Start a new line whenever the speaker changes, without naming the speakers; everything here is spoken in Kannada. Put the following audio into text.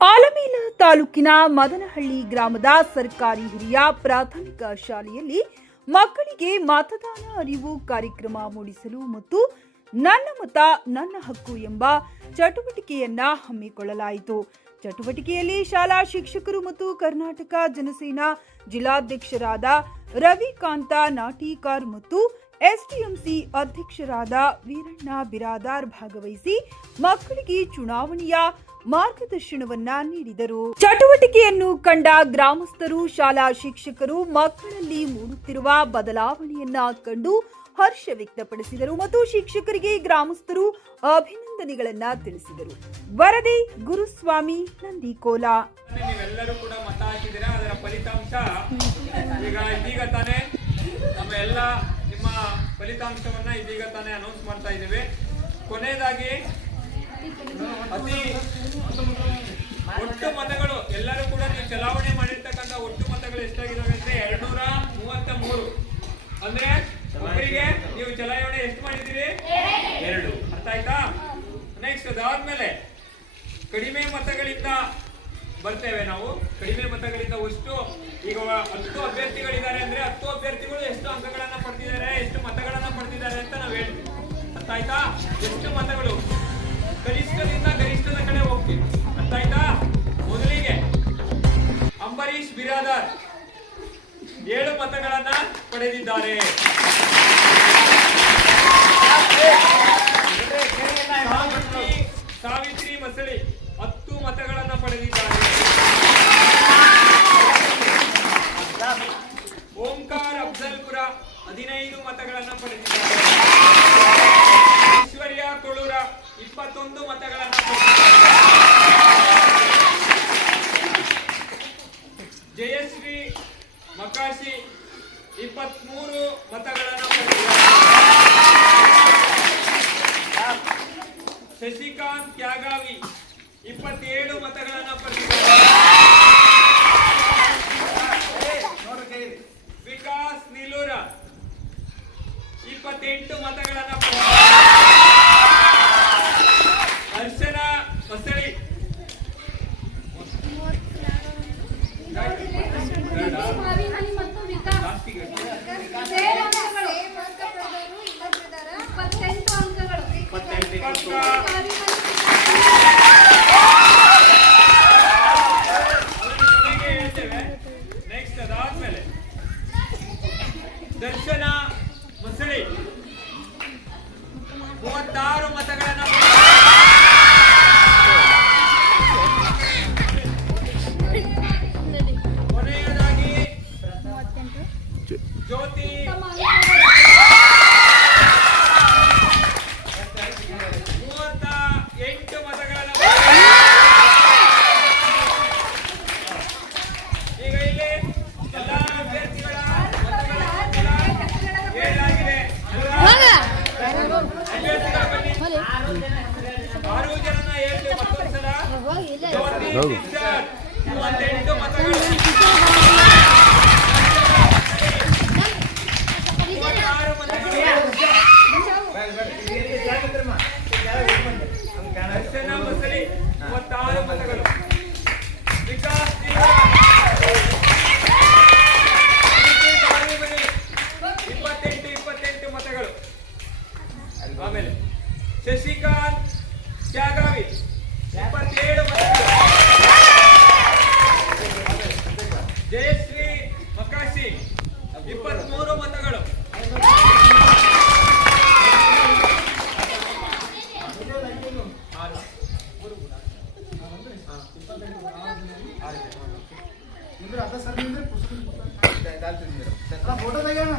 ಆಲಮೇಲ ತಾಲೂಕಿನ ಮದನಹಳ್ಳಿ ಗ್ರಾಮದ ಸರ್ಕಾರಿ ಹಿರಿಯ ಪ್ರಾಥಮಿಕ ಶಾಲೆಯಲ್ಲಿ ಮಕ್ಕಳಿಗೆ ಮತದಾನ ಅರಿವು ಕಾರ್ಯಕ್ರಮ ಮೂಡಿಸಲು ಮತ್ತು ನನ್ನ ಮತ, ನನ್ನ ಹಕ್ಕು ಎಂಬ ಚಟುವಟಿಕೆಯನ್ನ ಹಮ್ಮಿಕೊಳ್ಳಲಾಯಿತು. ಚಟುವಟಿಕೆಯಲ್ಲಿ ಶಾಲಾ ಶಿಕ್ಷಕರು ಮತ್ತು ಕರ್ನಾಟಕ ಜನಸೇನಾ ಜಿಲ್ಲಾಧ್ಯಕ್ಷರಾದ ರವಿಕಾಂತ ನಾಟಿಕಾರ್ ಮತ್ತು ಎಸ್ಡಿಎಂಸಿ ಅಧ್ಯಕ್ಷರಾದ ವೀರಣ್ಣ ಬಿರಾದಾರ್ ಭಾಗವಹಿಸಿ ಮಕ್ಕಳಿಗೆ ಚುನಾವಣೆಯ ಮಾರ್ಗದರ್ಶನವನ್ನ ನೀಡಿದರು. ಚಟುವಟಿಕೆಯನ್ನು ಕಂಡ ಗ್ರಾಮಸ್ಥರು, ಶಾಲಾ ಶಿಕ್ಷಕರು ಮಕ್ಕಳಲ್ಲಿ ಮೂಡುತ್ತಿರುವ ಬದಲಾವಣೆಯನ್ನ ಕಂಡು ಹರ್ಷ ವ್ಯಕ್ತಪಡಿಸಿದರು ಮತ್ತು ಶಿಕ್ಷಕರಿಗೆ ಗ್ರಾಮಸ್ಥರು ಅಭಿನಂದನೆಗಳನ್ನ ತಿಳಿಸಿದರು. ವರದಿ ಗುರುಸ್ವಾಮಿ ನಂದಿಕೋಲ.
ನೀವೆಲ್ಲರೂ ಕೂಡ ಮತ ಹಾಕಿದ್ದೀರಾ? ಅದರ ಫಲಿತಾಂಶ ಈಗ ಇದೀಗ ತಾನೇ ನಮ್ಮ ಎಲ್ಲ ಫಲಿತಾಂಶವನ್ನ ಇದೀಗ ತಾನೇ ಅನೌನ್ಸ್ ಮಾಡ್ತಾ ಇದ್ದೇವೆ. ಕೊನೆಯದಾಗಿ ಅತಿ ಒಟ್ಟು ಮತಗಳು, ಎಲ್ಲರೂ ಕೂಡ ನೀವು ಚಲಾವಣೆ ಮಾಡಿರ್ತಕ್ಕಂಥ ಒಟ್ಟು ಮತಗಳು ಎಷ್ಟಾಗಿದ್ದಾವೆ ಅಂದ್ರೆ ಎರಡ್ನೂರ ಮೂವತ್ತ ಮೂರು ಅಂದ್ರೆ ಒಬ್ಬರಿಗೆ ನೀವು ಚಲಾವಣೆ ಎಷ್ಟು ಮಾಡಿದ್ದೀರಿ? ಎರಡು. ಅರ್ಥ ಆಯ್ತಾ? ನೆಕ್ಸ್ಟ್ ಅದಾದ್ಮೇಲೆ ಕಡಿಮೆ ಮತಗಳಿಂದ ಬರ್ತೇವೆ ನಾವು. ಕಡಿಮೆ ಮತಗಳಿಂದ ಒಷ್ಟು ಈಗ ಹತ್ತು ಅಭ್ಯರ್ಥಿಗಳಿದ್ದಾರೆ ಅಂದ್ರೆ ಹತ್ತು ಅಭ್ಯರ್ಥಿಗಳು ಎಷ್ಟು ಅಂಕಗಳನ್ನ ಅರ್ಥ ಆಯ್ತಾ? ಎಷ್ಟು ಮತಗಳು ಕನಿಷ್ಠದಿಂದ ಗರಿಷ್ಠದ ಕಡೆ ಹೋಗ್ತೀವಿ. ಅರ್ಥ ಆಯ್ತಾ? ಮೊದಲಿಗೆ ಅಂಬರೀಶ್ ಬಿರಾದಾರ್ ಏಳು ಮತಗಳನ್ನ ಪಡೆದಿದ್ದಾರೆ ಸಾವಿತ್ರಿ ಸಾವಿತ್ರಿ ಮಸಳಿ ಹತ್ತು ಮತಗಳನ್ನ ಪಡೆದಿದ್ದಾರೆ ಓಂಕಾರ್ ಅಫ್ಜಲ್ಪುರ ಹದಿನೈದು ಮತಗಳನ್ನ ಪಡೆದಿದ್ದಾರೆ ಐಶ್ವರ್ಯ ಕೊಳೂರ ಇಪ್ಪತ್ತೊಂದು ಮತಗಳನ್ನ ಪಡೆದಿದ್ದಾರೆ ಜಯಶ್ರೀ ಮಕಾಶಿ ಇಪ್ಪತ್ಮೂರು ಮತಗಳನ್ನು ಶಶಿಕಾಂತ್ ತ್ಯಾಗಾವಿ ಇಪ್ಪತ್ತೇಳು ಮತಗಳನ್ನು ಪಡೆದಿದ್ದಾರೆ. ನೆಕ್ಸ್ಟ್ ದರ್ಶನ ಮುಸಳಿ. ಮೂವತ್ತಾರು ಮತಗಳನ್ನ ಅಭ್ಯರ್ಥಿಗಳ
ಫೋಟೋ ತೆಗೋಣ